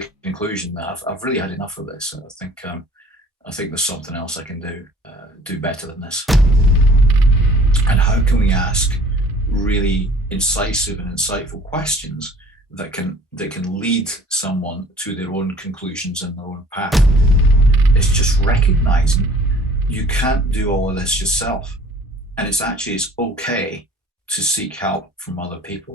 to the conclusion that I've really had enough of this. I think there's something else I can do better than this. And how can we ask really incisive and insightful questions that can lead someone to their own conclusions and their own path? It's just recognizing you can't do all of this yourself, and it's okay to seek help from other people.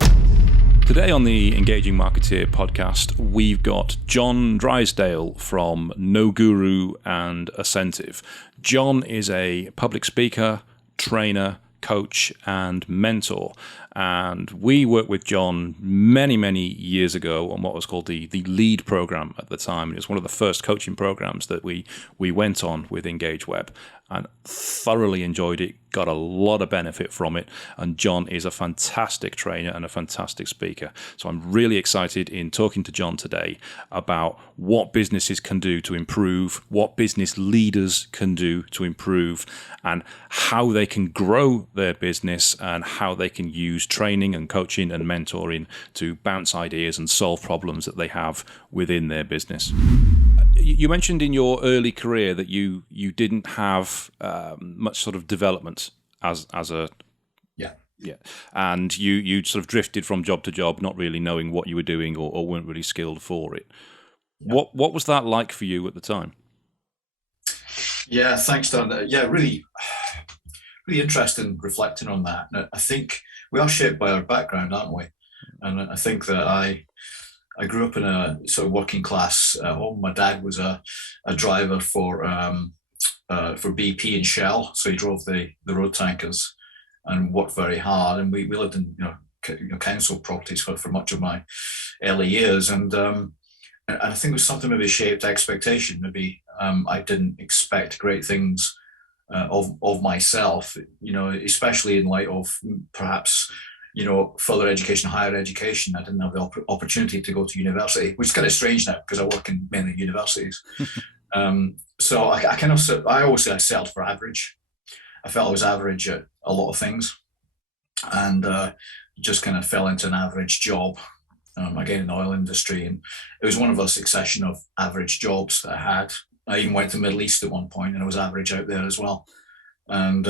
Today on the Engaging Marketeer podcast, we've got John Drysdale from No Guru and Asentiv. John is a public speaker, trainer, coach, and mentor. And we worked with John many, many years ago on what was called the LEAD program at the time. It was one of the first coaching programs that we went on with Engage Web, and thoroughly enjoyed it, got a lot of benefit from it. And John is a fantastic trainer and a fantastic speaker. So I'm really excited in talking to John today about what businesses can do to improve, what business leaders can do to improve, and how they can grow their business and how they can use training and coaching and mentoring to bounce ideas and solve problems that they have within their business. You mentioned in your early career that you didn't have much sort of development as a yeah, and you sort of drifted from job to job, not really knowing what you were doing or weren't really skilled for it. Yeah. What was that like for you at the time? Yeah, thanks, Dan. Yeah, really interesting reflecting on that. I think we are shaped by our background, aren't we? And I think that I grew up in a sort of working class home. My dad was a driver for BP and Shell, so he drove the road tankers and worked very hard. And we lived in council properties for much of my early years, and I think it was something maybe shaped expectation. Maybe I didn't expect great things of myself, especially in light of perhaps further education, higher education. I didn't have the opportunity to go to university, which is kind of strange now because I work in mainly universities. So I always say I settled for average. I felt I was average at a lot of things, and just kind of fell into an average job. Again, in the oil industry, and it was one of a succession of average jobs that I had. I even went to the Middle East at one point, and I was average out there as well. And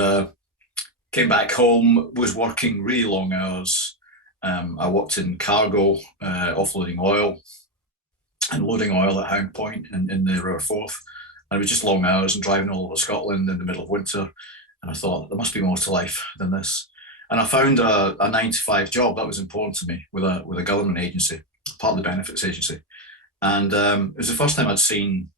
came back home, was working really long hours. I worked in cargo, offloading oil and loading oil at Hound Point in the River Forth. And it was just long hours and driving all over Scotland in the middle of winter. And I thought, there must be more to life than this. And I found a 9-to-5 job that was important to me with a government agency, part of the benefits agency. And it was the first time I'd seen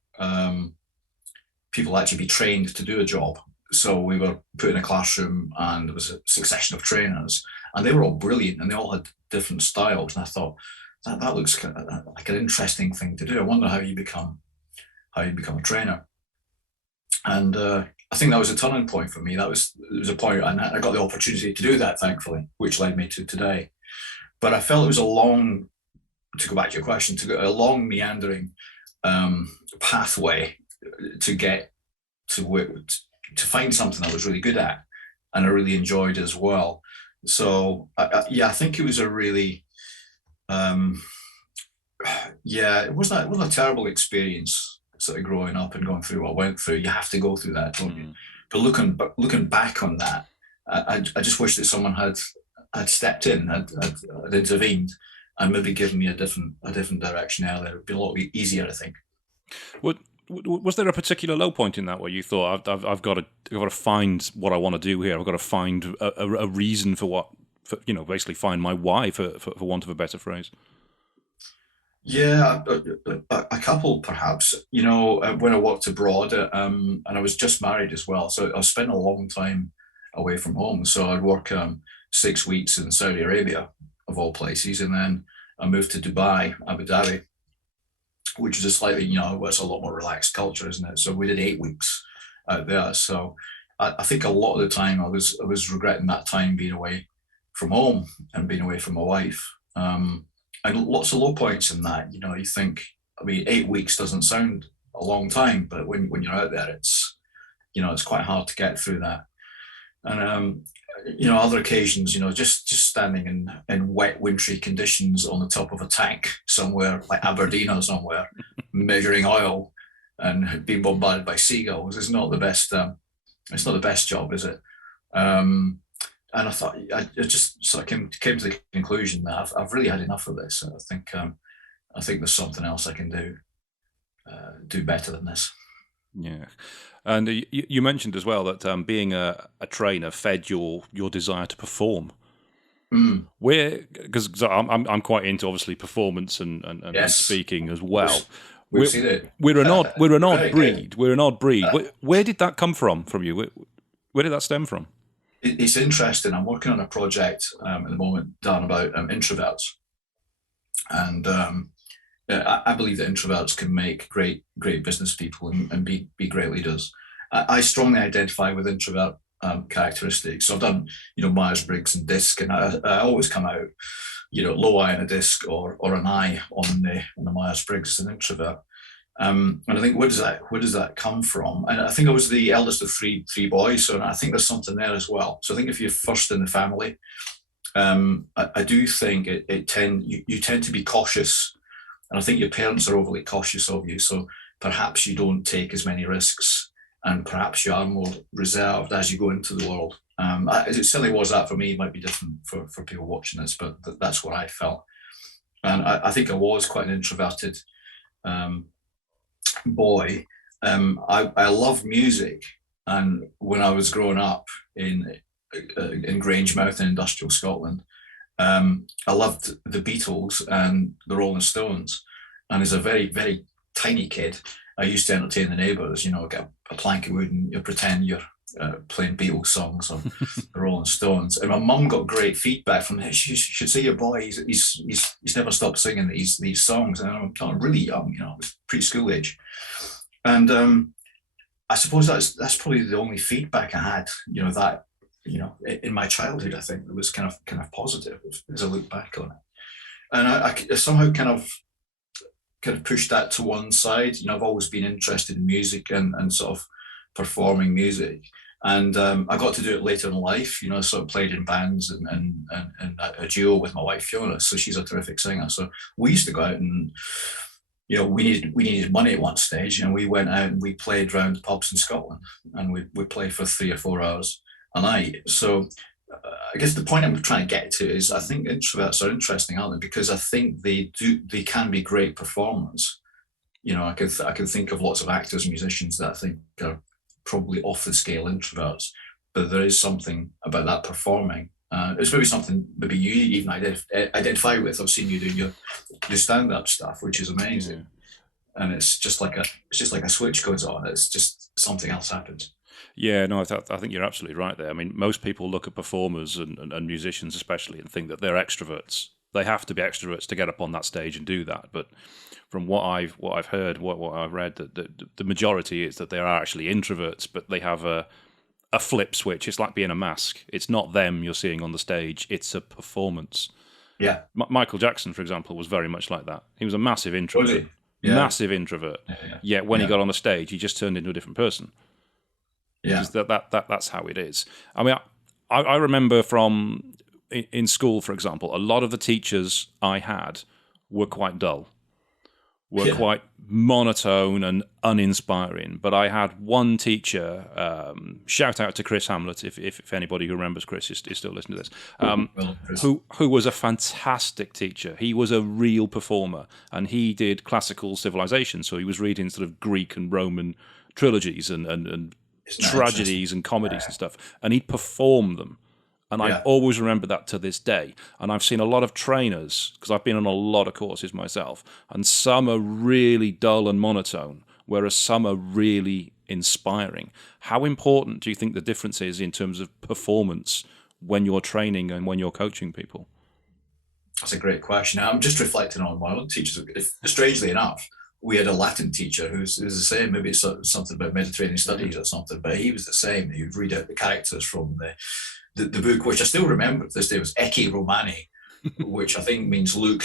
people actually be trained to do a job. So we were put in a classroom, and there was a succession of trainers, and they were all brilliant, and they all had different styles. And I thought that looks kind of like an interesting thing to do. I wonder how you become a trainer. And I think that was a turning point for me. It was a point, and I got the opportunity to do that, thankfully, which led me to today. But I felt it was to go back to your question, a long meandering pathway to get to work, to find something I was really good at and I really enjoyed as well. So I think it was a really it wasn't a terrible experience sort of growing up and going through what I went through. You have to go through that, don't you? But looking back on that, I just wish that someone had stepped in, had intervened, and maybe given me a different direction earlier. It would be a lot easier, I think. Was there a particular low point in that where you thought, I've got to find what I want to do here? I've got to find a reason for basically find my why, for want of a better phrase? Yeah, a couple perhaps. When I worked abroad, and I was just married as well, so I spent a long time away from home. So I'd work 6 weeks in Saudi Arabia, of all places, and then I moved to Dubai, Abu Dhabi, which is a slightly, it's a lot more relaxed culture, isn't it? So we did 8 weeks out there. So I think a lot of the time I was regretting that time being away from home and being away from my wife. And lots of low points in that. You think, 8 weeks doesn't sound a long time, but when you're out there, it's quite hard to get through that. And other occasions, just standing in wet, wintry conditions on the top of a tank somewhere like Aberdeen or somewhere, measuring oil and being bombarded by seagulls is not the best. It's not the best job, is it? And I thought I just sort of came to the conclusion that I've really had enough of this. I think there's something else I can do better than this. Yeah. And you mentioned as well that being a trainer fed your desire to perform. Mm. Because I'm quite into obviously performance and Yes. speaking as well. We've seen it. We're an odd breed. Good. We're an odd breed. Where did that come from you? Where did that stem from? It's interesting. I'm working on a project at the moment, Dan, about introverts, and I believe that introverts can make great business people and be great leaders. I strongly identify with introvert characteristics. So I've done, Myers-Briggs and DISC, and I always come out, low I on a DISC or an I on the Myers-Briggs as an introvert. And I think where does that come from? And I think I was the eldest of three boys, so I think there's something there as well. So I think if you're first in the family, I do think you tend to be cautious, and I think your parents are overly cautious of you. So perhaps you don't take as many risks, and perhaps you are more reserved as you go into the world. It certainly was that for me. It might be different for people watching this, but that's what I felt. And I think I was quite an introverted boy. I love music, and when I was growing up in Grangemouth in industrial Scotland, I loved the Beatles and the Rolling Stones. And as a very, very tiny kid, I used to entertain the neighbours. Get a plank of wood and you pretend you're playing Beatles songs or the Rolling Stones. And my mum got great feedback from it. She should see your boy. He's never stopped singing these songs. And I'm kind of really young, I was preschool age. And I suppose that's probably the only feedback I had. That in my childhood, I think it was kind of positive as I look back on it. And I somehow kind of pushed that to one side. I've always been interested in music and sort of performing music. And I got to do it later in life, sort of played in bands and a duo with my wife, Fiona. So she's a terrific singer. So we used to go out and, we needed money at one stage, and we went out and we played round pubs in Scotland, and we played for 3 or 4 hours a night. So I guess the point I'm trying to get to is I think introverts are interesting, aren't they? Because I think they can be great performers. I can think of lots of actors and musicians that I think are probably off the scale introverts, but there is something about that performing. It's maybe something maybe you even identify with. I've seen you do your stand-up stuff, which is amazing. Yeah. And it's just like a switch goes on. It's just something else happens. Yeah, no, I think you're absolutely right there. I mean, most people look at performers and musicians especially and think that they're extroverts. They have to be extroverts to get up on that stage and do that. But from what I've heard, what I've read, that the majority is that they are actually introverts, but they have a flip switch. It's like being a mask. It's not them you're seeing on the stage. It's a performance. Yeah. Michael Jackson, for example, was very much like that. He was a massive introvert. Really? Yeah. Massive introvert. Yeah. Yet when he got on the stage, he just turned into a different person. Yeah. That's how it is. I mean, I remember from in school, for example, a lot of the teachers I had were quite dull, quite monotone and uninspiring. But I had one teacher, shout out to Chris Hamlet, if anybody who remembers Chris is still listening to this, who was a fantastic teacher. He was a real performer, and he did classical civilization. So he was reading sort of Greek and Roman trilogies and tragedies and comedies and stuff, and he'd perform them. And I always remember that to this day. And I've seen a lot of trainers, because I've been on a lot of courses myself, and some are really dull and monotone, whereas some are really inspiring. How important do you think the difference is in terms of performance when you're training and when you're coaching people? That's a great question. I'm just reflecting on my own teachers. Strangely enough, we had a Latin teacher who's the same. Maybe it's something about Mediterranean studies or something, but he was the same. He would read out the characters from the book, which I still remember to this day, was Ecce Romani, which I think means Luke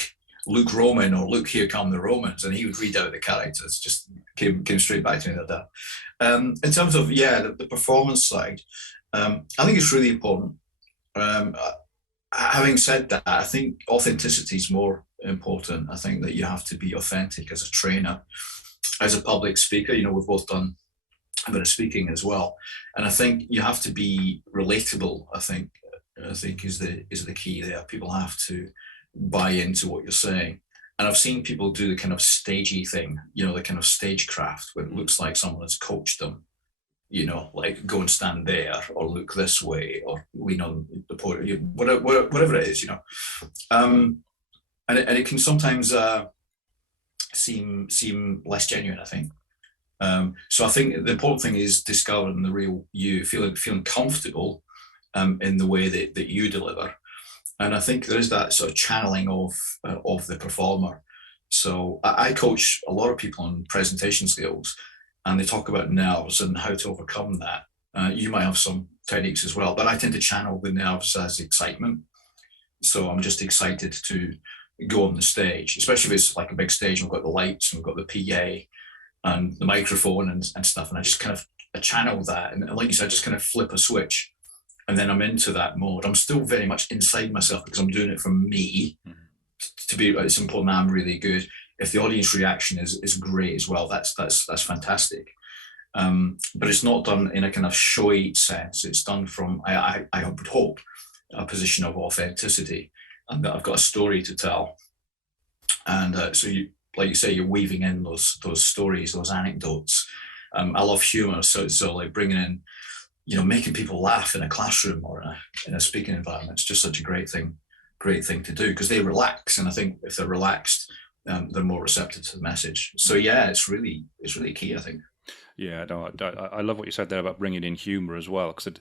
Roman, or Luke, here come the Romans. And he would read out the characters. Just came straight back to me like that. In terms of the performance side, I think it's really important. Um, Having said that, I think authenticity is more important. I think that you have to be authentic as a trainer, as a public speaker. We've both done a bit of speaking as well, and I think you have to be relatable. I think is the key there. People have to buy into what you're saying. And I've seen people do the kind of stagey thing, the kind of stagecraft, where it looks like someone has coached them, like go and stand there or look this way or lean on the podium, whatever it is. And it can sometimes seem less genuine, I think. So I think the important thing is discovering the real you, feeling comfortable in the way that you deliver. And I think there is that sort of channeling of the performer. So I coach a lot of people on presentation skills, and they talk about nerves and how to overcome that. You might have some techniques as well, but I tend to channel the nerves as excitement. So I'm just excited to go on the stage, especially if it's like a big stage and we've got the lights and we've got the PA and the microphone and stuff. And I just kind of channel that. And like you said, I just kind of flip a switch and then I'm into that mode. I'm still very much inside myself because I'm doing it for me. To be, it's important I'm really good. If the audience reaction is great as well, that's fantastic. But it's not done in a kind of showy sense. It's done from, I would hope, a position of authenticity, and that I've got a story to tell. And so you, like you say, you're weaving in those stories, those anecdotes. I love humour, so like bringing in, making people laugh in a classroom or in a speaking environment. It's just such a great thing to do because they relax, and I think if they're relaxed, they're more receptive to the message. So yeah, it's really key, I think. Yeah, no, I love what you said there about bringing in humour as well, because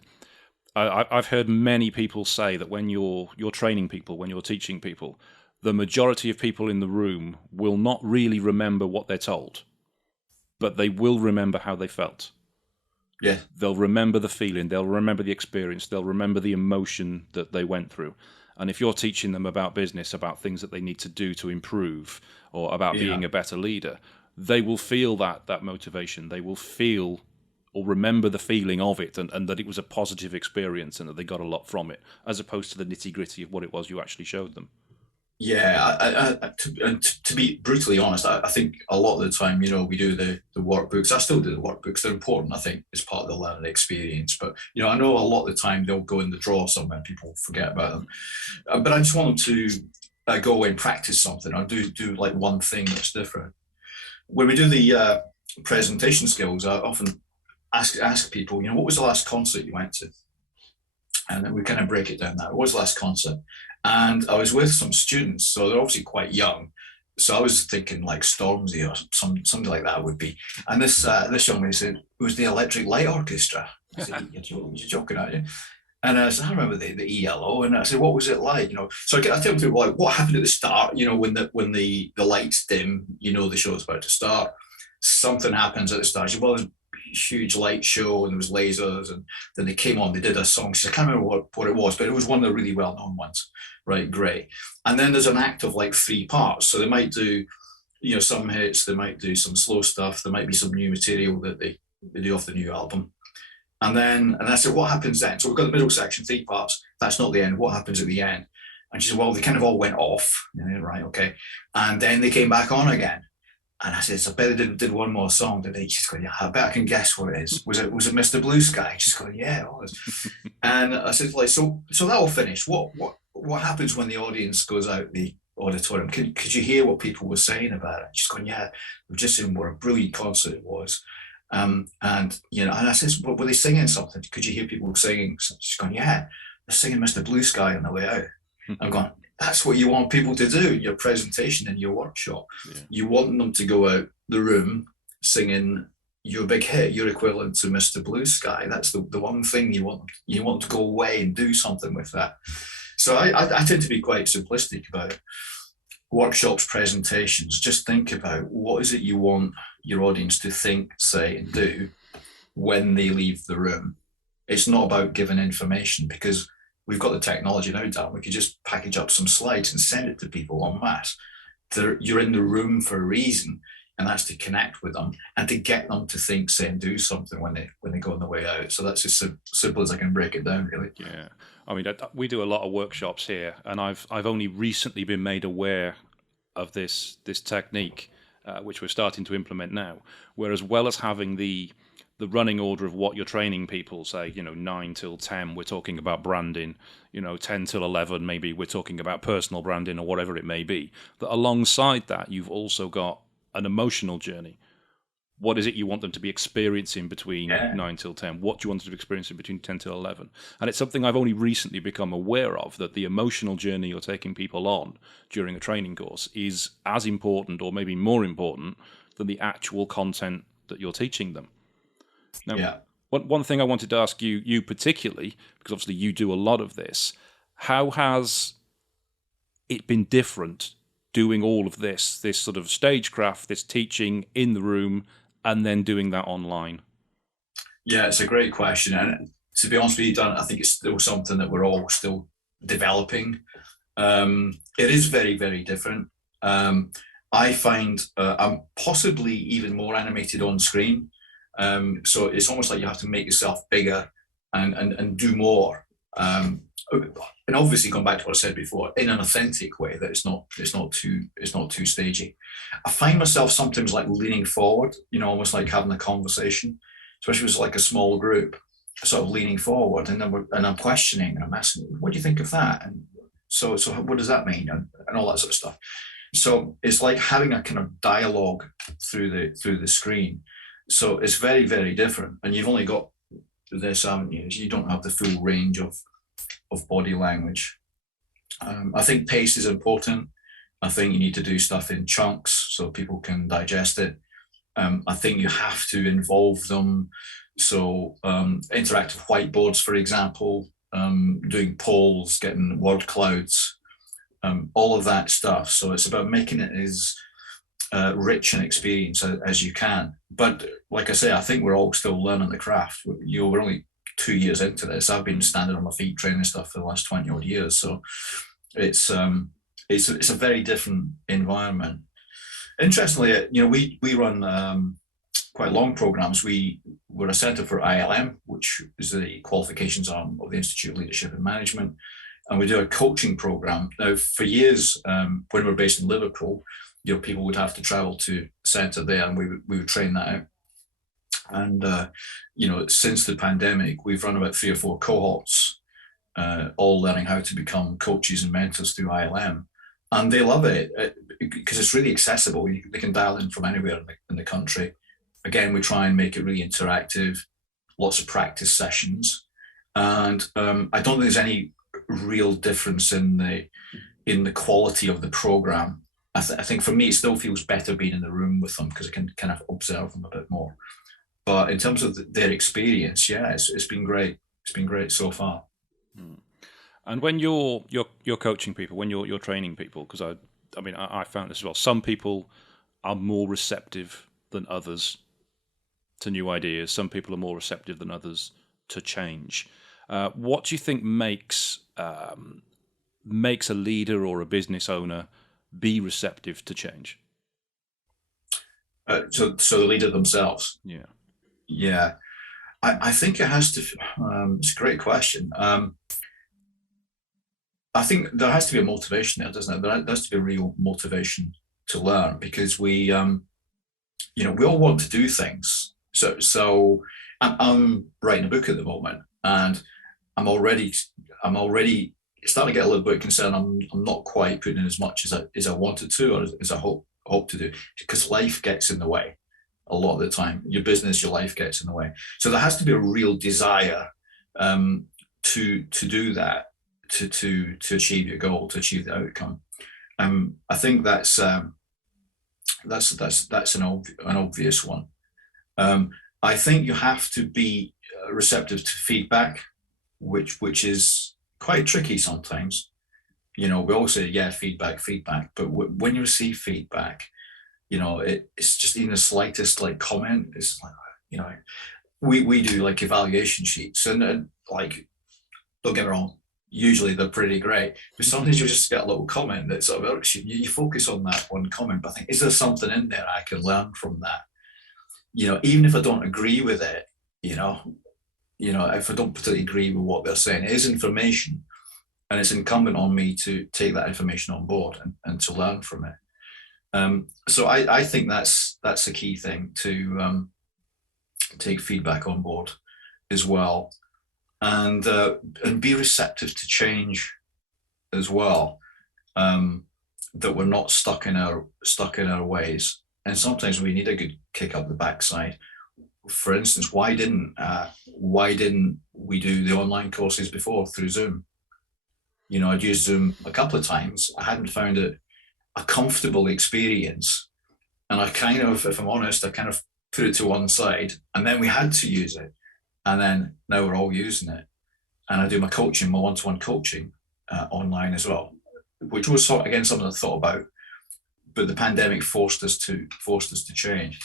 I've heard many people say that when you're training people, when you're teaching people, the majority of people in the room will not really remember what they're told, but they will remember how they felt. Yeah. They'll remember the feeling, they'll remember the experience, they'll remember the emotion that they went through. And if you're teaching them about business, about things that they need to do to improve, or about being a better leader, they will feel that motivation. They will feel or remember the feeling of it, and that it was a positive experience and that they got a lot from it, as opposed to the nitty-gritty of what it was you actually showed them. Yeah, to be brutally honest, I think a lot of the time, we do the workbooks. I still do the workbooks. They're important, I think, as part of the learning experience. But, I know a lot of the time they'll go in the drawer somewhere and people forget about them. But I just want them to go away and practice something or do like one thing that's different. When we do the presentation skills, I often ask people, what was the last concert you went to? And then we kind of break it down that. What was the last concert? And I was with some students, so they're obviously quite young. So I was thinking like Stormzy or something like that would be. And this young lady said, it was the Electric Light Orchestra. I said, you're joking, aren't you? And I said, I remember the ELO. And I said, what was it like? So I tell them, like, what happened at the start? When the lights dim, the show's about to start. Something happens at the start. Well, there's huge light show and there was lasers, and then they came on, they did a song. I can't remember what it was, but it was one of the really well-known ones. Right, great. And then there's an act of like 3 parts. So they might do, some hits, they might do some slow stuff, there might be some new material that they do off the new album. And I said, what happens then? So we've got the middle section, 3 parts. That's not the end. What happens at the end? And she said, well, they kind of all went off. Right, okay. And then they came back on again. And I said, so I bet they did one more song, did they? She's going, yeah, I bet I can guess what it is. Was it Mr. Blue Sky? She's going, yeah, it was. And I said, like, so that all finished. What happens when the audience goes out the auditorium? Could you hear what people were saying about it? She's going, yeah, we've just seen what a brilliant concert it was. And I said, well, were they singing something? Could you hear people singing? She's going, yeah, they're singing Mr. Blue Sky on the way out. I'm going, that's what you want people to do in your presentation, in your workshop. Yeah. You want them to go out the room singing your big hit, your equivalent to Mr. Blue Sky. That's the one thing you want to go away and do something with that. So I tend to be quite simplistic about workshops, presentations. Just think about what is it you want your audience to think, say, and do when they leave the room. It's not about giving information, because we've got the technology now, Dan. We could just package up some slides and send it to people en masse. You're in the room for a reason. and that's to connect with them and to get them to think, say, and do something when they go on the way out. So that's as simple as I can break it down, really. Yeah, I mean, we do a lot of workshops here, and I've only recently been made aware of this technique, which we're starting to implement now. Where as well as having the running order of what you're training people, say, 9 till 10, we're talking about branding, 10 till 11, maybe we're talking about personal branding or whatever it may be, that alongside that, you've also got an emotional journey. What is it you want them to be experiencing between 9 till 10? What do you want them to be experiencing between 10 till 11? And it's something I've only recently become aware of, that the emotional journey you're taking people on during a training course is as important or maybe more important than the actual content that you're teaching them. Now, one thing I wanted to ask you particularly, because obviously you do a lot of this, how has it been different doing all of this sort of stagecraft, this teaching in the room, and then doing that online? Yeah, it's a great question. And to be honest with you, Dan, I think it's still something that we're all still developing. It is very, very different. I find I'm possibly even more animated on screen. So it's almost like you have to make yourself bigger and do more. And obviously, going back to what I said before, in an authentic way, that it's not too stagey. I find myself sometimes like leaning forward, almost like having a conversation, especially if it's like a small group, sort of leaning forward, and I'm questioning and I'm asking, what do you think of that? And so what does that mean? And all that sort of stuff. So it's like having a kind of dialogue through the screen. So it's very, very different, and you've only got this, haven't you? You don't have the full range of body language. I think pace is important. I think you need to do stuff in chunks so people can digest it. I think you have to involve them. So interactive whiteboards, for example, doing polls, getting word clouds, all of that stuff. So it's about making it as rich an experience as you can. But like I say, I think we're all still learning the craft. We're only 2 years into this. I've been standing on my feet training stuff for the last 20 odd years. So it's a very different environment. Interestingly, we run quite long programs. We're a centre for ILM, which is the qualifications arm of the Institute of Leadership and Management, and we do a coaching program. Now, for years, when we were based in Liverpool, people would have to travel to the centre there, and we would train that out. And since the pandemic, we've run about 3 or 4 cohorts, all learning how to become coaches and mentors through ILM. And they love it because it's really accessible. They can dial in from anywhere in the country. Again, we try and make it really interactive, lots of practice sessions. And I don't think there's any real difference in the quality of the program. I think for me, it still feels better being in the room with them because I can kind of observe them a bit more. But in terms of their experience, it's been great. It's been great so far. And when you're coaching people, when you're training people, because I found this as well. Some people are more receptive than others to new ideas. Some people are more receptive than others to change. What do you think makes a leader or a business owner be receptive to change? So the leader themselves. Yeah. I think it has to. It's a great question. I think there has to be a motivation there, doesn't it? There has to be a real motivation to learn, because we all want to do things. So I'm writing a book at the moment, and I'm already starting to get a little bit concerned. I'm not quite putting in as much as I wanted to, or as I hope to do, because life gets in the way a lot of the time. Your business, your life gets in the way. So there has to be a real desire to do that, to achieve your goal, to achieve the outcome. I think that's an obvious one. I think you have to be receptive to feedback, which is quite tricky sometimes. We all say, feedback, but when you receive feedback, it's just even the slightest comment. It's like, we do like evaluation sheets, and like, don't get me wrong, usually they're pretty great. But sometimes you just get a little comment that sort of irks you. You focus on that one comment, but I think, is there something in there I can learn from that? Even if I don't agree with it, if I don't particularly agree with what they're saying, it is information, and it's incumbent on me to take that information on board and to learn from it. So I think that's a key thing, to take feedback on board as well, and be receptive to change as well. That we're not stuck in our ways, and sometimes we need a good kick up the backside. For instance, why didn't we do the online courses before through Zoom? I'd used Zoom a couple of times. I hadn't found it a comfortable experience, and I kind of, if I'm honest, I kind of put it to one side, and then we had to use it, and then now we're all using it. And I do my one-to-one coaching online as well, which was something I thought about, but the pandemic forced us to change.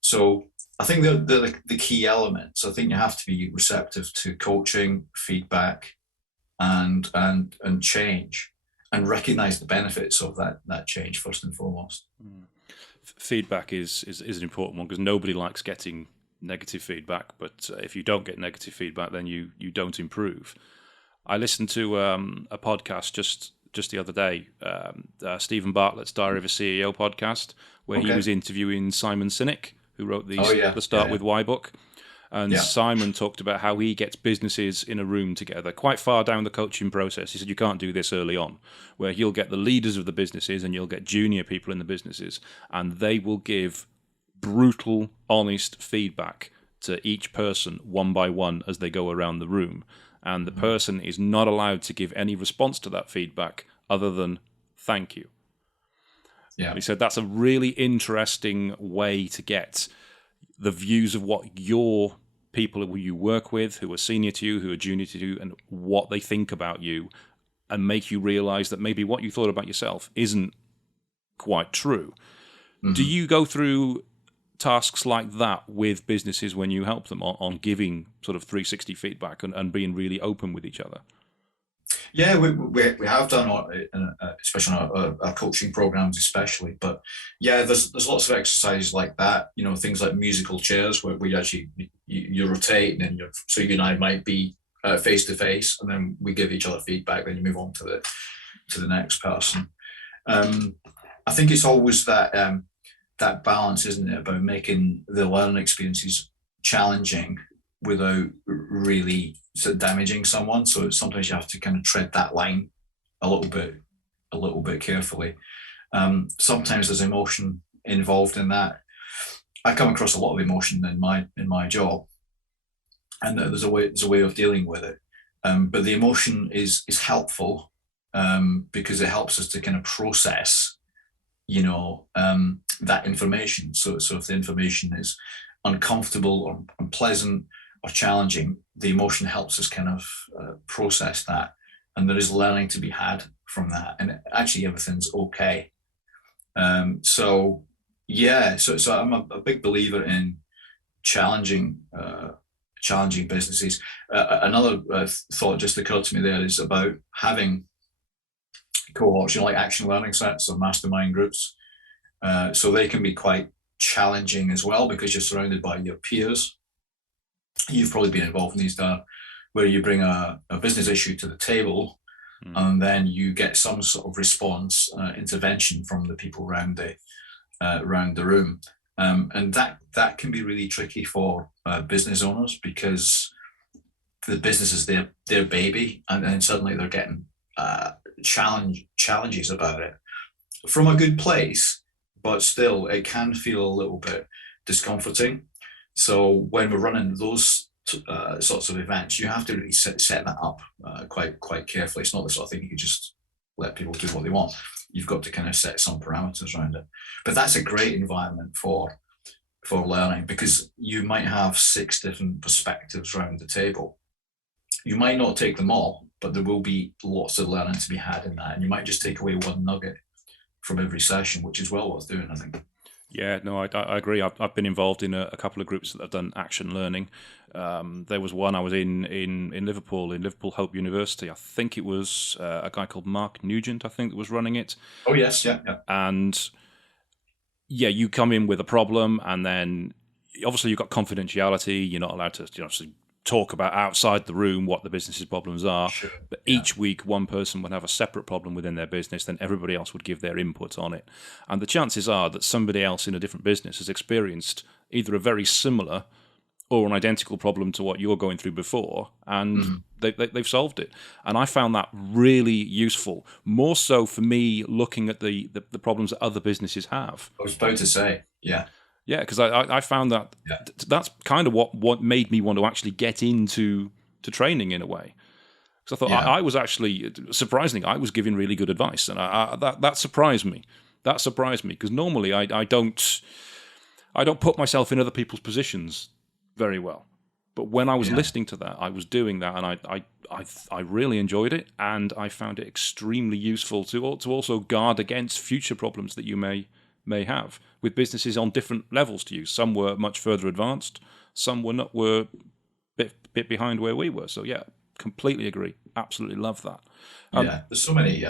So I think they're the key elements. I think you have to be receptive to coaching, feedback, and change, and recognize the benefits of that change first and foremost. Feedback is an important one, because nobody likes getting negative feedback, but if you don't get negative feedback, then you don't improve. I listened to a podcast just the other day, Stephen Bartlett's Diary of a CEO podcast, where he was interviewing Simon Sinek, who wrote the Start With Why book. And Simon talked about how he gets businesses in a room together quite far down the coaching process. He said, you can't do this early on, where you'll get the leaders of the businesses and you'll get junior people in the businesses, and they will give brutal, honest feedback to each person one by one as they go around the room. And the person is not allowed to give any response to that feedback other than thank you. Yeah. He said that's a really interesting way to get the views of what your people who you work with, who are senior to you, who are junior to you, and what they think about you, and make you realize that maybe what you thought about yourself isn't quite true. Mm-hmm. Do you go through tasks like that with businesses when you help them on giving sort of 360 feedback and being really open with each other? Yeah, we have done, especially on our coaching programs, especially. But yeah, there's lots of exercises like that. Things like musical chairs, where we actually you rotate, and so you and I might be face to face, and then we give each other feedback. Then you move on to the next person. I think it's always that balance, isn't it, about making the learning experiences challenging without really sort of damaging someone. So sometimes you have to kind of tread that line a little bit carefully. Sometimes there's emotion involved in that. I come across a lot of emotion in my job, and there's a way of dealing with it. But the emotion is helpful, because it helps us to kind of process, that information. So if the information is uncomfortable or unpleasant or challenging, the emotion helps us kind of process that, and there is learning to be had from that, and actually everything's okay. So I'm a big believer in challenging businesses. Another thought just occurred to me there is about having cohorts, like action learning sets or mastermind groups. So they can be quite challenging as well, because you're surrounded by your peers. You've probably been involved in these, where you bring a business issue to the table, and then you get some sort of response, intervention from the people around the room. And that can be really tricky for business owners, because the business is their baby, and then suddenly they're getting challenges about it from a good place, but still it can feel a little bit discomforting. So when we're running those sorts of events, you have to really set that up quite carefully. It's not the sort of thing you can just let people do what they want. You've got to kind of set some parameters around it. But that's a great environment for learning, because you might have 6 different perspectives around the table. You might not take them all, but there will be lots of learning to be had in that. And you might just take away one nugget from every session, which is well worth doing, I think. Yeah, no, I agree. I've been involved in a couple of groups that have done action learning. There was one I was in Liverpool Hope University. I think it was a guy called Mark Nugent, I think, that was running it. Oh yes, yeah. And yeah, you come in with a problem, and then obviously you've got confidentiality. You're not allowed to, talk about outside the room what the business's problems are. Sure. But each week, one person would have a separate problem within their business, then everybody else would give their input on it. And the chances are that somebody else in a different business has experienced either a very similar or an identical problem to what you're going through before, and they've solved it. And I found that really useful, more so for me looking at the problems that other businesses have. I was about to say, yeah. Yeah, because I found that that's kind of what made me want to actually get into training in a way. Because I thought I was actually, surprisingly, I was giving really good advice, and that surprised me. That surprised me, because normally I don't put myself in other people's positions very well. But when I was listening to that, I was doing that, and I really enjoyed it, and I found it extremely useful to also guard against future problems that you may have with businesses on different levels to you. Some were much further advanced, some were bit behind where we were. So yeah, completely agree. Absolutely love that. There's so many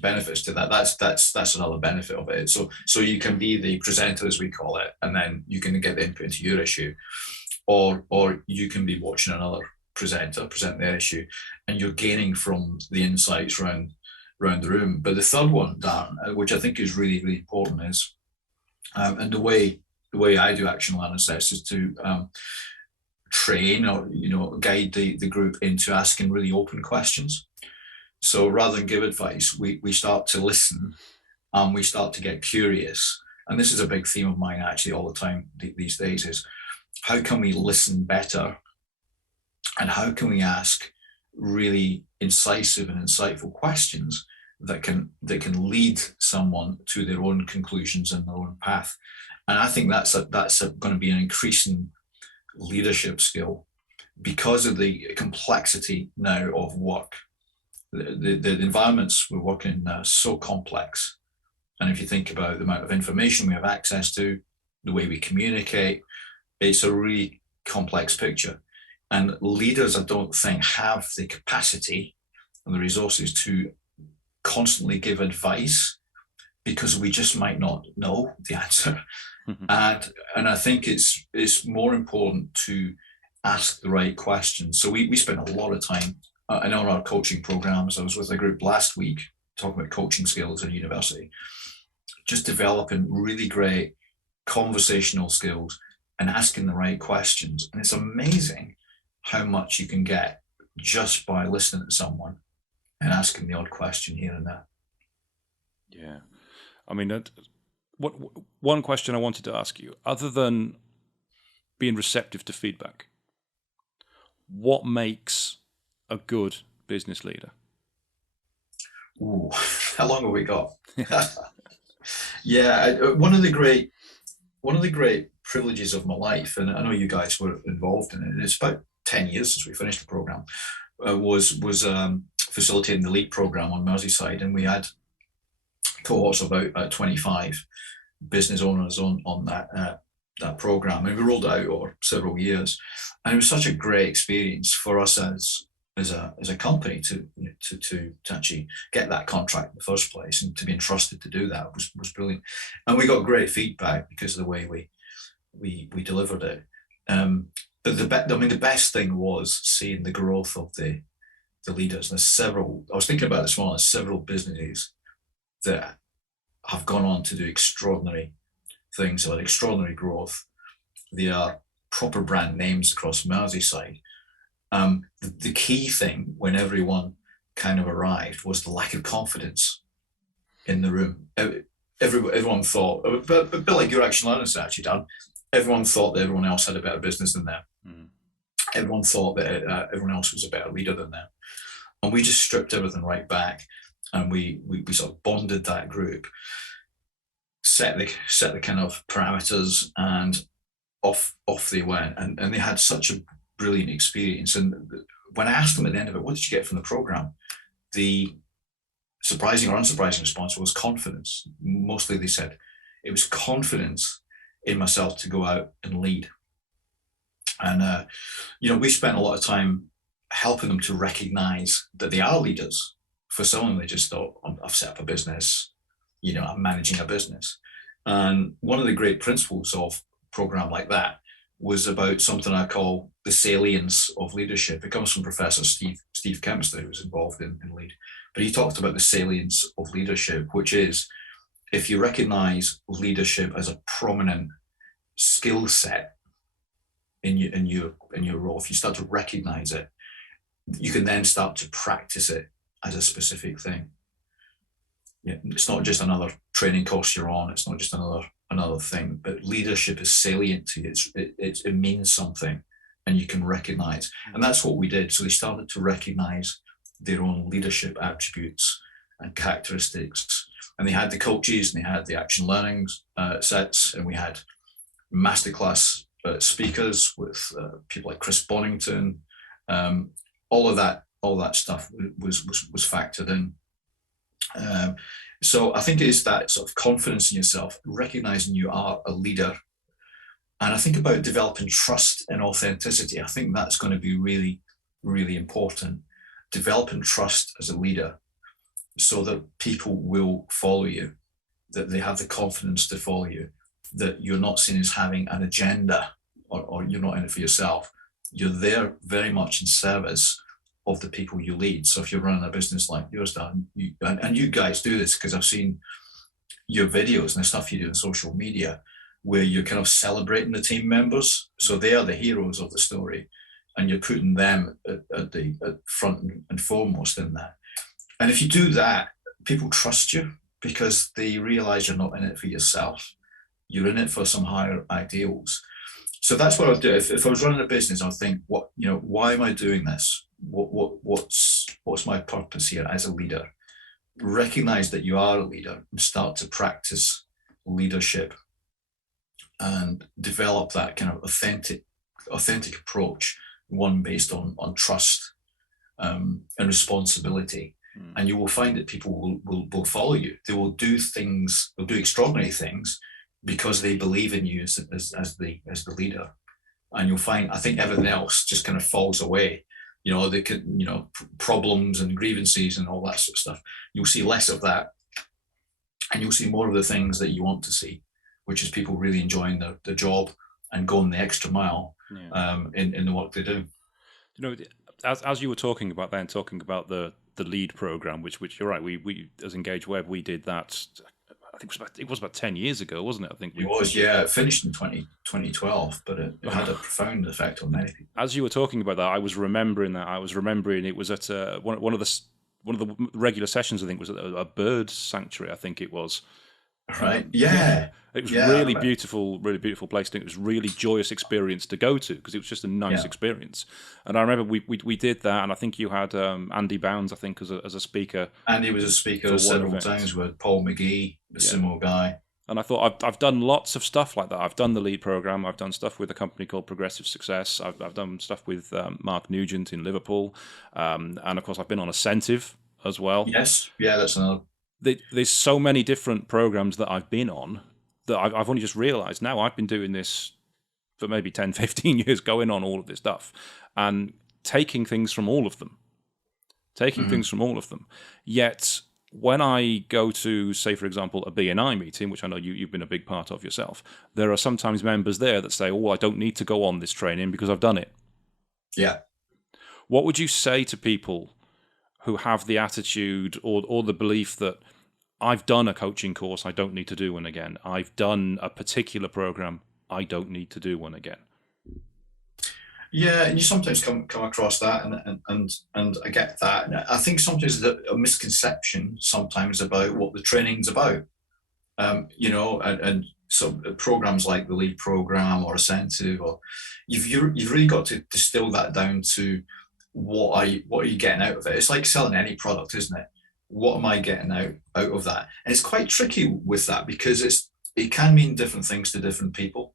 benefits to that. That's another benefit of it. So you can be the presenter, as we call it, and then you can get the input into your issue, or you can be watching another presenter present their issue, and you're gaining from the insights around the room. But the third one, Darren, which I think is really, really important, is and the way I do action learning sets is to train or guide the group into asking really open questions. So rather than give advice, we start to listen, and we start to get curious. And this is a big theme of mine actually all the time these days, is how can we listen better, and how can we ask really incisive and insightful questions that can lead someone to their own conclusions and their own path. And I think that's going to be an increasing leadership skill because of the complexity now of work. The environments we're working in are so complex. And if you think about the amount of information we have access to, the way we communicate, it's a really complex picture. And leaders, I don't think, have the capacity and the resources to constantly give advice, because we just might not know the answer. And I think it's more important to ask the right questions. So we spend a lot of time in all our coaching programs. I was with a group last week talking about coaching skills in university, just developing really great conversational skills and asking the right questions. And it's amazing how much you can get just by listening to someone and asking the odd question here and there. Yeah. I mean, one question I wanted to ask you, other than being receptive to feedback, what makes a good business leader? Ooh, how long have we got? One of the great privileges of my life, and I know you guys were involved in it, it's about 10 years since we finished the program, was facilitating the LEAP program on Merseyside, and we had cohorts of about 25 business owners on that program, and we rolled it out over several years, and it was such a great experience for us as a company to actually get that contract in the first place, and to be entrusted to do that was brilliant. And we got great feedback because of the way we delivered it. But the best thing was seeing the growth of the leaders. There's several, I was thinking about this morning, several businesses that have gone on to do extraordinary things, or extraordinary growth. They are proper brand names across Merseyside. The key thing when everyone kind of arrived was the lack of confidence in the room. Everyone thought, a bit like your action learning actually done, everyone thought that everyone else had a better business than them. Everyone thought that everyone else was a better leader than them. And we just stripped everything right back, and we sort of bonded that group, set the kind of parameters, and off they went. And they had such a brilliant experience. And when I asked them at the end of it, what did you get from the program? The surprising or unsurprising response was confidence. Mostly they said It was confidence in myself to go out and lead. And, we spent a lot of time helping them to recognize that they are leaders. For some of them, they just thought, I've set up a business, I'm managing a business. And one of the great principles of a program like that was about something I call the salience of leadership. It comes from Professor Steve Kempster, who was involved in LEAD. But he talked about the salience of leadership, which is if you recognize leadership as a prominent skill set in your role, if you start to recognize it, you can then start to practice it as a specific thing. It's not just another training course you're on. It's not just another thing. But leadership is salient to you. It means something, and you can recognize. And that's what we did. So they started to recognize their own leadership attributes and characteristics. And they had the coaches, and they had the action learning sets, and we had masterclass speakers with people like Chris Bonington. All of that stuff was factored in. So I think it is that sort of confidence in yourself, recognizing you are a leader. And I think about developing trust and authenticity. I think that's going to be really, really important. Developing trust as a leader so that people will follow you, that they have the confidence to follow you, that you're not seen as having an agenda or you're not in it for yourself. You're there very much in service of the people you lead. So if you're running a business like yours, Dan, and you guys do this because I've seen your videos and the stuff you do on social media where you're kind of celebrating the team members. So they are the heroes of the story and you're putting them at front and foremost in that. And if you do that, people trust you because they realize you're not in it for yourself. You're in it for some higher ideals. So that's what I'd do. If I was running a business, I'd think, why am I doing this? What's my purpose here as a leader? Recognize that you are a leader and start to practice leadership and develop that kind of authentic approach, one based on trust and responsibility. And you will find that people will follow you. They will do things, they'll do extraordinary things because they believe in you as the leader. And you'll find, I think everything else just kind of falls away. They could, problems and grievances and all that sort of stuff. You'll see less of that, and you'll see more of the things that you want to see, which is people really enjoying their job and going the extra mile in the work they do. As you were talking about the LEAD program, which you're right, we as Engage Web, we did that. I think it was about 10 years ago, wasn't it? I think it was, yeah. It finished in 2012, but it had a profound effect on many people. As you were talking about that, I was remembering it was at one of the regular sessions. I think was at a bird sanctuary. I think it was. Right. Yeah. It was really beautiful place. And it was really joyous experience to go to because it was just a nice experience. And I remember we did that, and I think you had Andy Bounds, I think, as a speaker. Andy was a speaker several times with Paul McGee, the similar guy. And I thought I've done lots of stuff like that. I've done the LEAD program. I've done stuff with a company called Progressive Success. I've done stuff with Mark Nugent in Liverpool, and of course I've been on Asentiv as well. Yes, yeah, that's another. There's so many different programs that I've been on that I've only just realized now. I've been doing this for maybe 10, 15 years, going on all of this stuff and taking things from all of them. Yet when I go to, say, for example, a BNI meeting, which I know you've been a big part of yourself, there are sometimes members there that say, I don't need to go on this training because I've done it. Yeah. What would you say to people who have the attitude or the belief that I've done a coaching course, I don't need to do one again. I've done a particular program, I don't need to do one again. Yeah, and you sometimes come across that, and I get that. And I think sometimes there's a misconception sometimes about what the training's about. And so programs like the LEAD program or Asentiv, or you've really got to distill that down to what are you getting out of it? It's like selling any product, isn't it? What am I getting out of that? And it's quite tricky with that because it can mean different things to different people.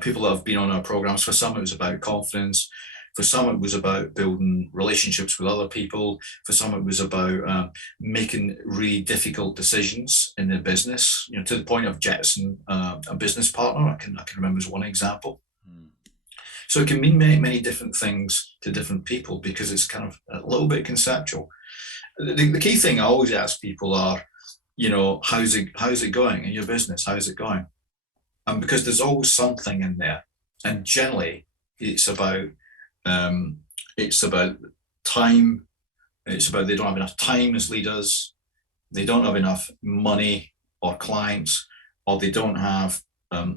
People that have been on our programs, for some it was about confidence, For some, it was about building relationships with other people. For some, it was about making really difficult decisions in their business, to the point of jettison a business partner. I can remember as one example. So it can mean many, many different things to different people because it's kind of a little bit conceptual. The key thing I always ask people are, how's it going in your business? How's it going? And because there's always something in there, and generally it's about time. It's about they don't have enough time as leaders. They don't have enough money or clients, or they don't have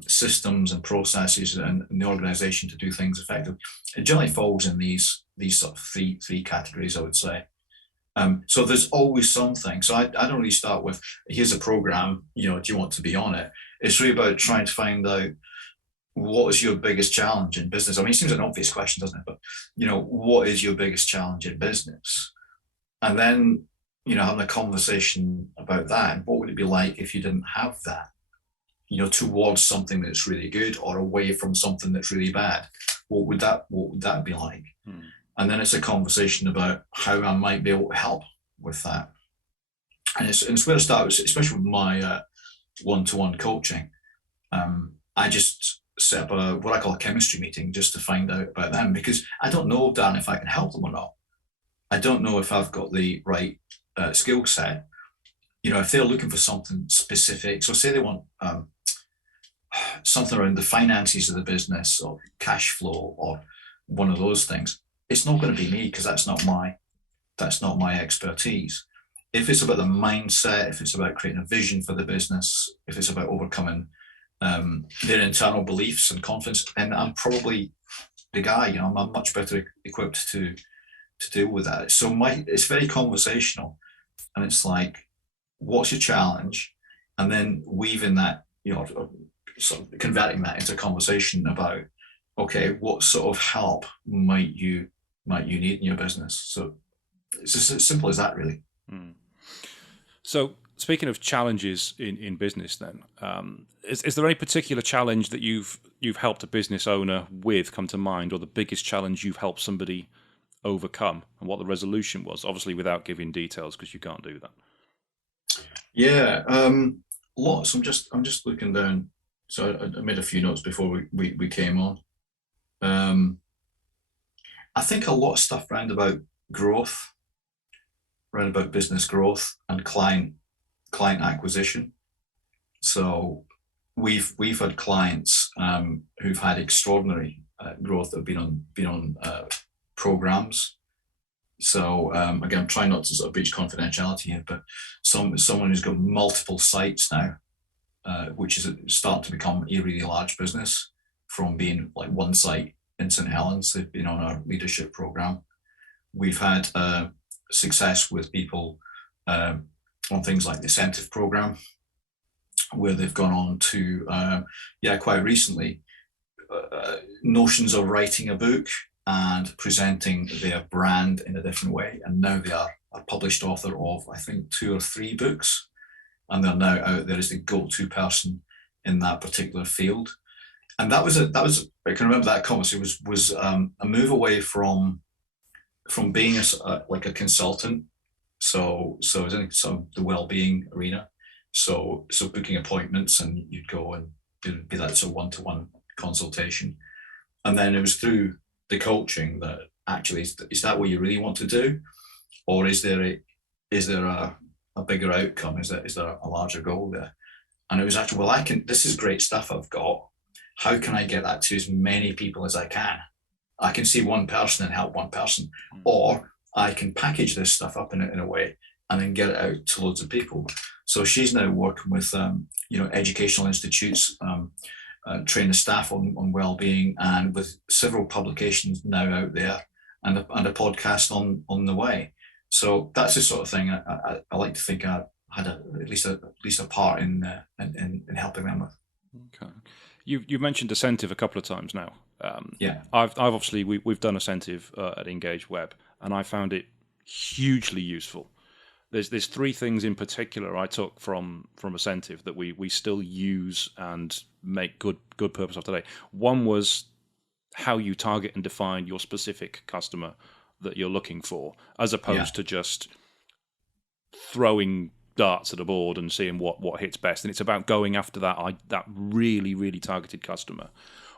systems and processes and the organization to do things effectively. It generally falls in these sort of three categories, I would say. So there's always something. So I don't really start with, here's a program, do you want to be on it? It's really about trying to find out what is your biggest challenge in business. I mean, it seems an obvious question, doesn't it? But, what is your biggest challenge in business? And then, having a conversation about that. And what would it be like if you didn't have that, towards something that's really good or away from something that's really bad? What would that be like? And then it's a conversation about how I might be able to help with that. And it's where I start, especially with my one-to-one coaching. I just set up what I call a chemistry meeting just to find out about them, because I don't know, Darren, if I can help them or not. I don't know if I've got the right skill set. If they're looking for something specific, so say they want something around the finances of the business or cash flow or one of those things, it's not going to be me, because that's not my expertise. If it's about the mindset, if it's about creating a vision for the business, if it's about overcoming their internal beliefs and confidence, then I'm probably the guy. I'm much better equipped to deal with that. So it's very conversational, and it's like, what's your challenge, and then weaving that, sort of converting that into a conversation about, okay, what sort of help might you need in your business? So it's just as simple as that, really. So speaking of challenges in business, then, is there any particular challenge that you've helped a business owner with come to mind, or the biggest challenge you've helped somebody overcome, and what the resolution was? Obviously, without giving details, because you can't do that. Yeah, lots. I'm just looking down. So I made a few notes before we came on. I think a lot of stuff around about growth, around about business growth and client acquisition. So we've had clients who've had extraordinary growth that have been on programs. So again, I'm trying not to sort of breach confidentiality here, but someone who's got multiple sites now, which is starting to become a really large business from being like one site in St. Helens. They've been on our leadership program. We've had success with people on things like the Asentiv program, where they've gone on to, quite recently, notions of writing a book and presenting their brand in a different way. And now they are a published author of, I think, 2 or 3 books. And they're now out there as the go-to person in that particular field. And that was I can remember that conversation was a move away from being like a consultant. So it was in sort of the well-being arena. So booking appointments, and you'd go and it'd be that sort of one-to-one consultation. And then it was through the coaching that actually, is that what you really want to do? Or is there a bigger outcome? Is there a larger goal there? And it was actually, this is great stuff I've got. How can I get that to as many people as I can? I can see one person and help one person, or I can package this stuff up in a way and then get it out to loads of people. So she's now working with educational institutes, training staff on well-being, and with several publications now out there, and a podcast on the way. So that's the sort of thing I like to think I had at least a part in helping them with. Okay, you've mentioned Asentiv a couple of times now. Yeah, I've obviously we've done Asentiv at Engage Web, and I found it hugely useful. There's 3 things in particular I took from Asentiv that we still use and make good purpose of today. One was how you target and define your specific customer that you're looking for, as opposed to just throwing darts at a board and seeing what hits best. And it's about going after that really, really targeted customer.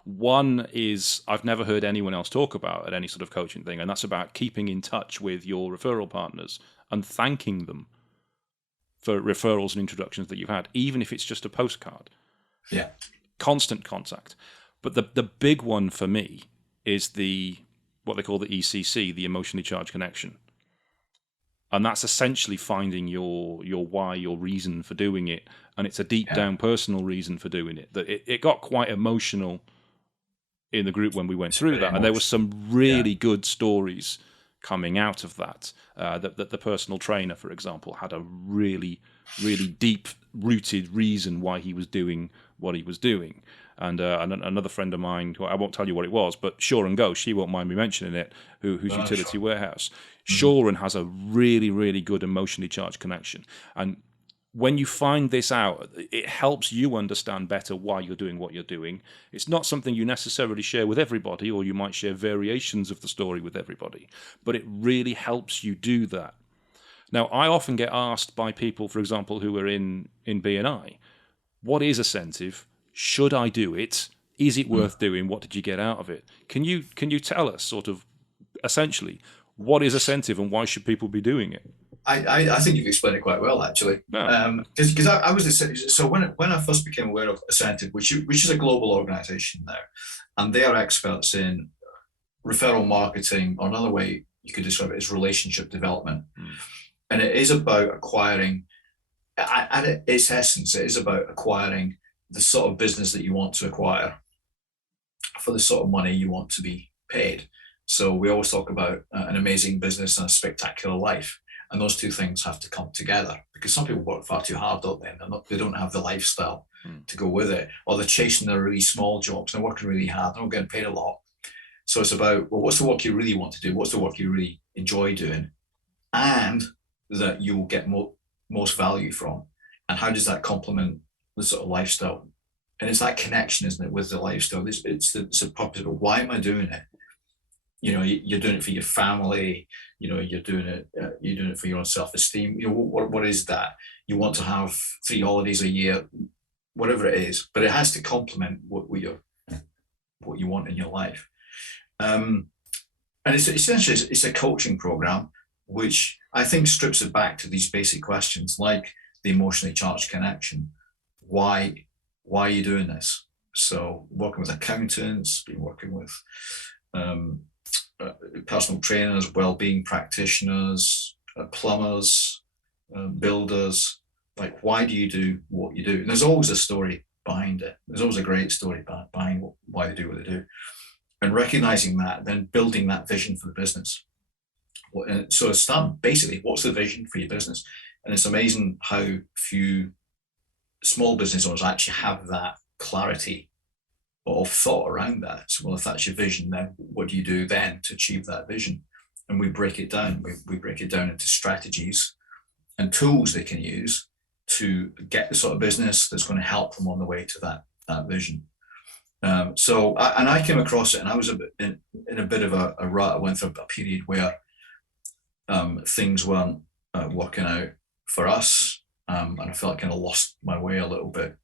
One is I've never heard anyone else talk about at any sort of coaching thing, and that's about keeping in touch with your referral partners and thanking them for referrals and introductions that you've had, even if it's just a postcard. Yeah. Constant contact. But the big one for me is what they call the ECC, the emotionally charged connection. And that's essentially finding your why, your reason for doing it. And it's a deep down personal reason for doing it. That it got quite emotional in the group when we went through that. And there were some really good stories coming out of that. That the personal trainer, for example, had a really, really deep rooted reason why he was doing what he was doing. And another friend of mine, who I won't tell you what it was, but Shore and Go, she won't mind me mentioning it, who's Utility Warehouse. Shoren has a really, really good emotionally charged connection. And when you find this out, it helps you understand better why you're doing what you're doing. It's not something you necessarily share with everybody, or you might share variations of the story with everybody, but it really helps you do that. Now, I often get asked by people, for example, who are in B&I, what is Asentiv? Should I do it? Is it worth doing? What did you get out of it? Can you tell us sort of essentially what is Asentiv and why should people be doing it? I think you've explained it quite well, actually. Because I was so when I first became aware of Asentiv, which is a global organisation now, and they are experts in referral marketing, or another way you could describe it is relationship development, and it is about acquiring. At its essence, it is about acquiring the sort of business that you want to acquire for the sort of money you want to be paid. So we always talk about an amazing business and a spectacular life. And those two things have to come together, because some people work far too hard, don't they? They don't have the lifestyle to go with it, or they're chasing their really small jobs. They're working really hard. They're not getting paid a lot. So it's about, well, what's the work you really want to do? What's the work you really enjoy doing? And that you'll get most value from. And how does that complement the sort of lifestyle? And it's that connection, isn't it, with the lifestyle? It's the purpose of it. Why am I doing it? You know, you're doing it for your family. You know, you're doing it for your own self-esteem. You know, what is that? You want to have 3 holidays a year, whatever it is, but it has to complement what you want in your life. And it's essentially it's a coaching program, which I think strips it back to these basic questions, like the emotionally charged connection. Why are you doing this? So working with accountants, been working with personal trainers, well-being practitioners, plumbers, builders. Like, why do you do what you do? And there's always a story behind it. There's always a great story behind why they do what they do. And recognizing that, then building that vision for the business. So it's done. Basically, what's the vision for your business? And it's amazing how few small business owners actually have that clarity of thought around that. So, well, if that's your vision, then what do you do then to achieve that vision? And we break it down. We break it down into strategies and tools they can use to get the sort of business that's going to help them on the way to that vision. So I came across it, and I was in a bit of a rut. I went through a period where things weren't working out for us, and I felt I kind of lost my way a little bit.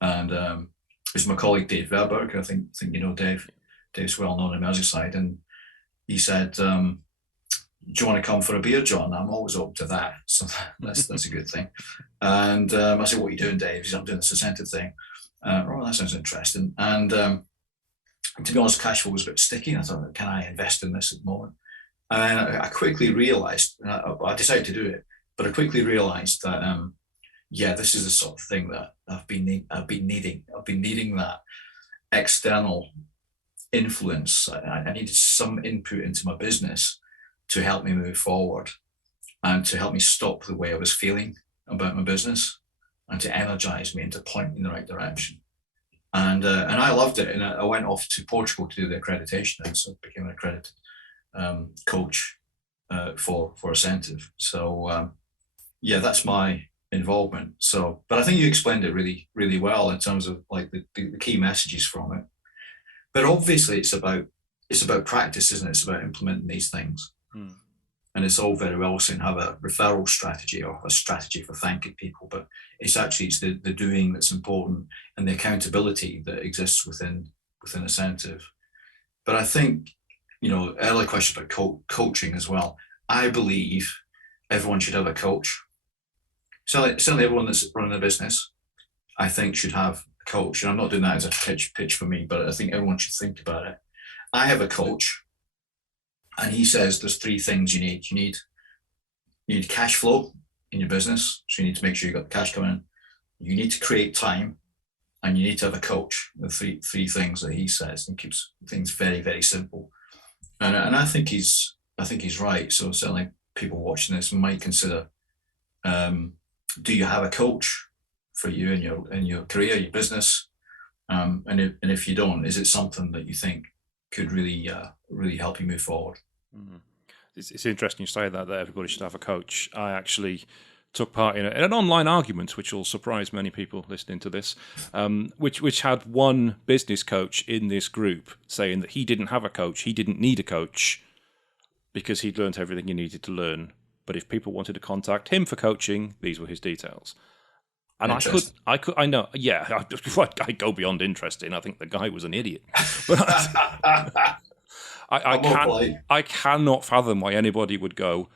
And it was my colleague Dave Verberg. I think you know Dave. Dave's well known in Merseyside, and he said, "Do you want to come for a beer, John?" I'm always open to that, so that's a good thing. And I said, "What are you doing, Dave?" He said, "I'm doing this Asentiv thing." Oh, that sounds interesting. And to be honest, cash flow was a bit sticky. And I thought, can I invest in this at the moment? And I quickly realised, I decided to do it, but I quickly realised that, this is the sort of thing that I've been needing. I've been needing that external influence. I needed some input into my business to help me move forward and to help me stop the way I was feeling about my business, and to energize me and to point me in the right direction. And I loved it. And I went off to Portugal to do the accreditation, and so became an accredited coach for Asentiv. So that's my involvement. But I think you explained it really, really well in terms of like the key messages from it. But obviously it's about practice, isn't it? It's about implementing these things. And it's all very well saying have a referral strategy or a strategy for thanking people, but it's the doing that's important, and the accountability that exists within Asentiv. But I think, earlier question about coaching as well. I believe everyone should have a coach. Certainly everyone that's running a business, I think, should have a coach. And I'm not doing that as a pitch for me, but I think everyone should think about it. I have a coach, and he says there's three things you need. You need cash flow in your business, so you need to make sure you've got the cash coming in. You need to create time, and you need to have a coach. The three things that he says, and keeps things very, very simple. And I think he's right. So certainly people watching this might consider: do you have a coach for you in your career, your business? And if you don't, is it something that you think could really help you move forward? Mm-hmm. It's interesting you say that everybody should have a coach. I actually took part in an online argument, which will surprise many people listening to this, which had one business coach in this group saying that he didn't have a coach, he didn't need a coach because he'd learned everything he needed to learn. But if people wanted to contact him for coaching, these were his details. And I know, yeah, I go beyond interesting. I think the guy was an idiot. But I cannot fathom why anybody would go,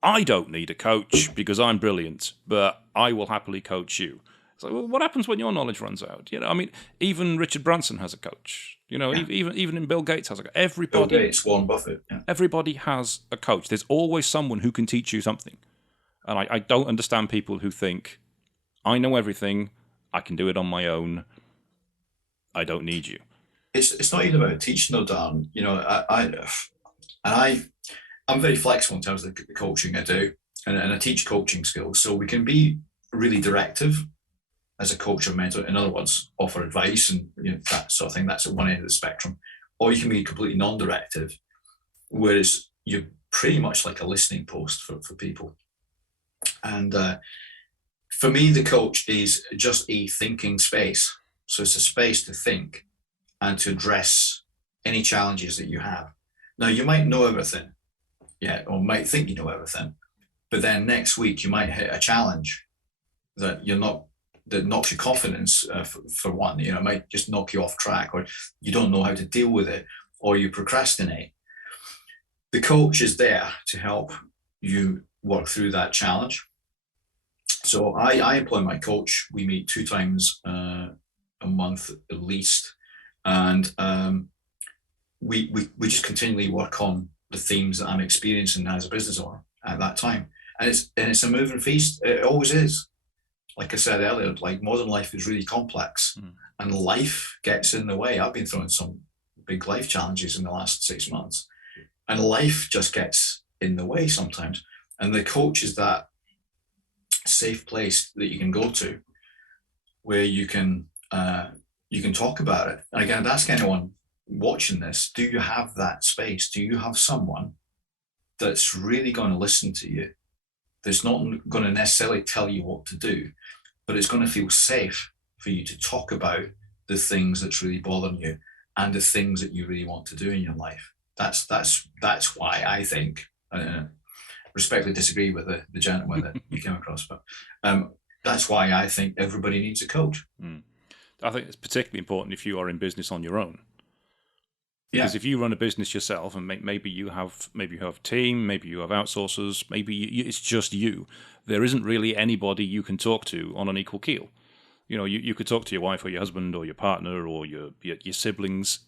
I don't need a coach because I'm brilliant, but I will happily coach you. So, well, what happens when your knowledge runs out? I mean, even Richard Branson has a coach. Even Bill Gates has a coach. Everybody, Bill Gates, Warren Buffett. Yeah. Everybody has a coach. There's always someone who can teach you something. And I don't understand people who think, I know everything, I can do it on my own, I don't need you. It's not even about teaching though, Darren. I'm very flexible in terms of the coaching I do, and I teach coaching skills. So we can be really directive as a coach or mentor. In other words, offer advice and that sort of thing. That's at one end of the spectrum. Or you can be completely non-directive, whereas you're pretty much like a listening post for people. And for me, the coach is just a thinking space. So it's a space to think and to address any challenges that you have. Now, you might know everything, or might think you know everything, but then next week you might hit a challenge that knocks your confidence for one. It might just knock you off track, or you don't know how to deal with it, or you procrastinate. The coach is there to help you work through that challenge. So I employ my coach. We meet 2 times a month at least, and we just continually work on the themes that I'm experiencing as a business owner at that time. And it's a moving feast. It always is. Like I said earlier, like modern life is really complex, and life gets in the way. I've been through some big life challenges in the last 6 months, and life just gets in the way sometimes. And the coach is that safe place that you can go to where you can talk about it. And again, I'd ask anyone watching this, do you have that space? Do you have someone that's really going to listen to you, that's not going to necessarily tell you what to do, but it's going to feel safe for you to talk about the things that's really bothering you and the things that you really want to do in your life? That's why I think, respectfully disagree with the gentleman that you came across, but that's why I think everybody needs a coach. I think it's particularly important if you are in business on your own. Because if you run a business yourself, and maybe you have a team, maybe you have outsourcers, maybe it's just you, there isn't really anybody you can talk to on an equal keel. You could talk to your wife or your husband or your partner or your siblings.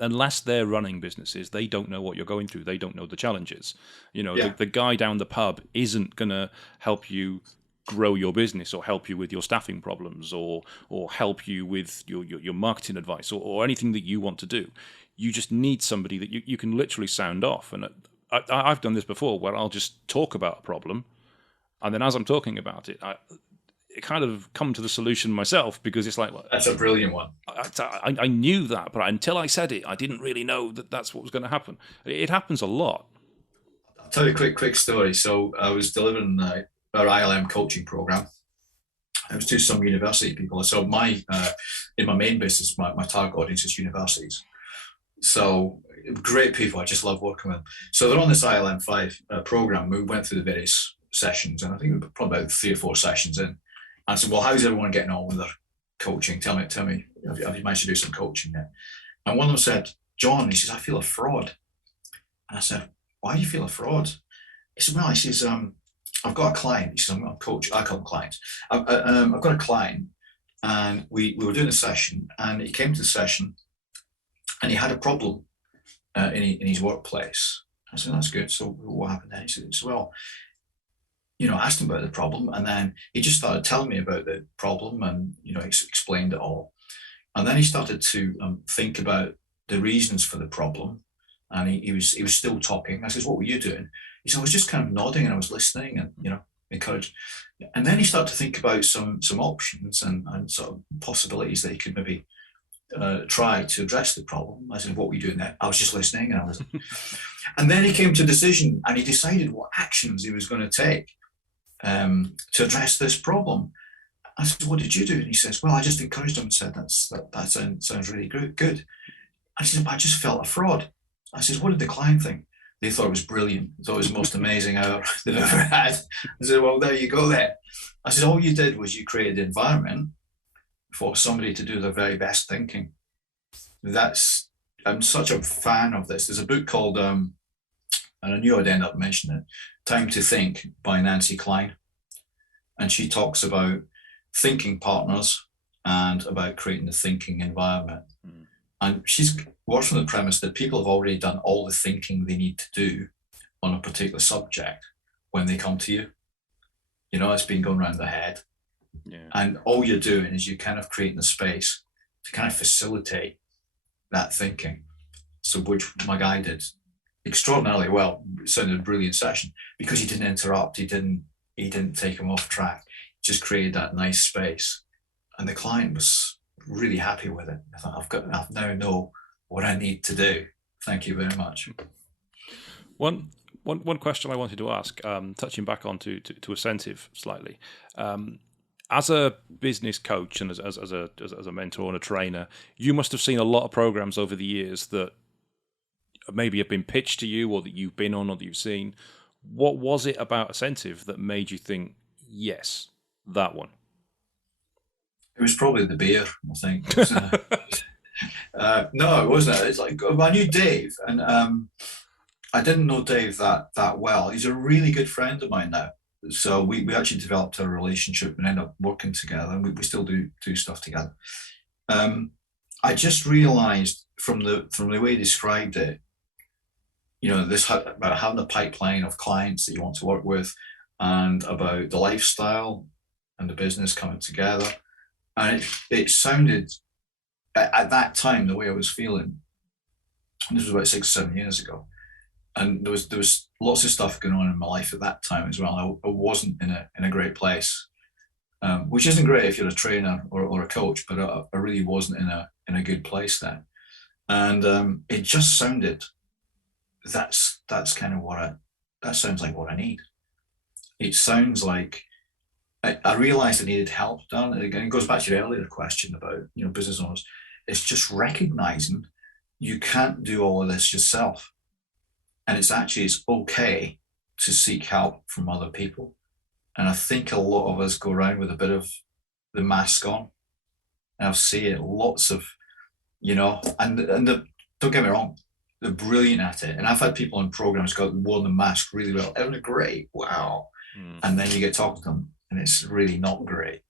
Unless they're running businesses, they don't know what you're going through. They don't know the challenges. The guy down the pub isn't going to help you grow your business or help you with your staffing problems or help you with your marketing advice or anything that you want to do. You just need somebody that you can literally sound off. And I've done this before where I'll just talk about a problem, and then as I'm talking about it, I kind of come to the solution myself, because it's like, well, that's a brilliant one. I knew that, but until I said it, I didn't really know that that's what was going to happen. It happens a lot. I'll tell you a quick story. So I was delivering our ILM coaching program. I was to some university people. So in my main business, my target audience is universities. So great people. I just love working with them. So they're on this ILM5 program. We went through the various sessions, and I think we were probably about 3 or 4 sessions in. And I said, well, how's everyone getting on with their coaching? Tell me, have you managed to do some coaching yet? And one of them said, John, he says, I feel a fraud. And I said, why do you feel a fraud? He said, well, he says, I've got a client. He says, I'm not a coach. I call them clients. I've got a client, and we were doing a session, and he came to the session, and he had a problem in his workplace. I said, that's good. So what happened then? He said, well, I asked him about the problem, and then he just started telling me about the problem, and he explained it all. And then he started to think about the reasons for the problem, and he was still talking. I said, what were you doing? He said, I was just kind of nodding, and I was listening, and encouraged. And then he started to think about some options and sort of possibilities that he could maybe try to address the problem. I said, what were you doing there? I was just listening, and and then he came to a decision, and he decided what actions he was going to take to address this problem. I said, what did you do? And he says, well, I just encouraged him and said, that sounds really good. I said, I just felt a fraud. I said, what did the client think? They thought it was brilliant. They thought it was the most amazing hour they've ever had. I said, well, there you go then. I said, all you did was you created an environment for somebody to do their very best thinking. I'm such a fan of this. There's a book called, and I knew I'd end up mentioning it, Time to Think by Nancy Klein. And she talks about thinking partners and about creating the thinking environment. And she's works from the premise that people have already done all the thinking they need to do on a particular subject when they come to you. It's been going around their head. Yeah. And all you're doing is you're kind of creating a space to kind of facilitate that thinking. So which my guy did extraordinarily well. It sounded a brilliant session because he didn't interrupt. He didn't take him off track. He just created that nice space. And the client was really happy with it. I thought, I now know what I need to do. Thank you very much. One question I wanted to ask, touching back on to Asentiv slightly. As a business coach and as a mentor and a trainer, you must have seen a lot of programs over the years that maybe have been pitched to you or that you've been on or that you've seen. What was it about Asentiv that made you think, yes, that one? It was probably the beer, I think. No, it wasn't. It's like I knew Dave, and I didn't know Dave that well. He's a really good friend of mine now. So we actually developed a relationship and ended up working together, and we still do stuff together. I just realised from the way he described it, this about having a pipeline of clients that you want to work with, and about the lifestyle and the business coming together. And it sounded, at that time, the way I was feeling, and this was about 6 or 7 years ago, and there was lots of stuff going on in my life at that time as well. I wasn't in a great place, which isn't great if you're a trainer or a coach, but I really wasn't in a good place then. And it just sounded, that's kind of that sounds like what I need. It sounds like I realized I needed help done. And again, it goes back to your earlier question about, business owners. It's just recognizing you can't do all of this yourself. And it's okay to seek help from other people. And I think a lot of us go around with a bit of the mask on. And I see it lots of, don't get me wrong, they're brilliant at it. And I've had people in programs got worn the mask really well. Everyone great, wow. And then you get talking to them, and it's really not great.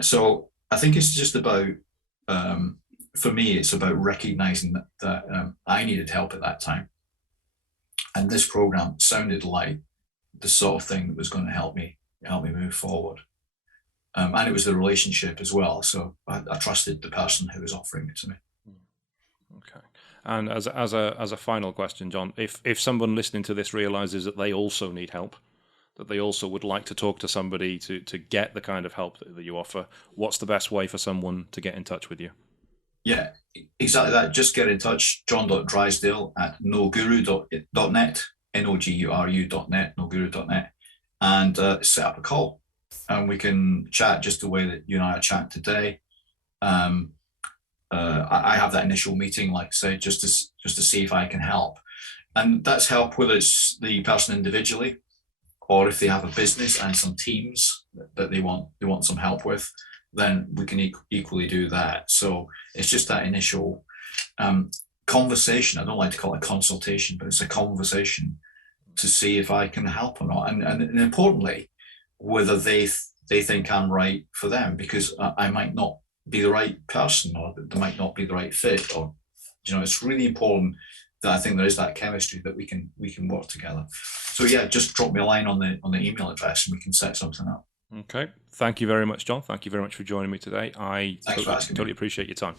So I think it's just about, for me, it's about recognizing that I needed help at that time. And this program sounded like the sort of thing that was going to help me move forward. And it was the relationship as well. So I trusted the person who was offering it to me. Okay. And as a final question, John, if someone listening to this realizes that they also need help, that they also would like to talk to somebody to get the kind of help that you offer, what's the best way for someone to get in touch with you? Yeah, exactly that. Just get in touch, John.Drysdale at noguru.net, noguru.net, noguru.net, and set up a call. And we can chat just the way that you and I are chatting today. I have that initial meeting, like I say, just to see if I can help. And that's help whether it's the person individually, or if they have a business and some teams that they want some help with, then we can equally do that. So it's just that initial conversation. I don't like to call it a consultation, but it's a conversation to see if I can help or not, and importantly, whether they think I'm right for them, because I might not be the right person, or there might not be the right fit, or it's really important that I think there is that chemistry that we can work together. So yeah, just drop me a line on the email address and we can set something up. Okay. Thank you very much, John. Thank you very much for joining me today. I Thanks for asking me. totally appreciate your time.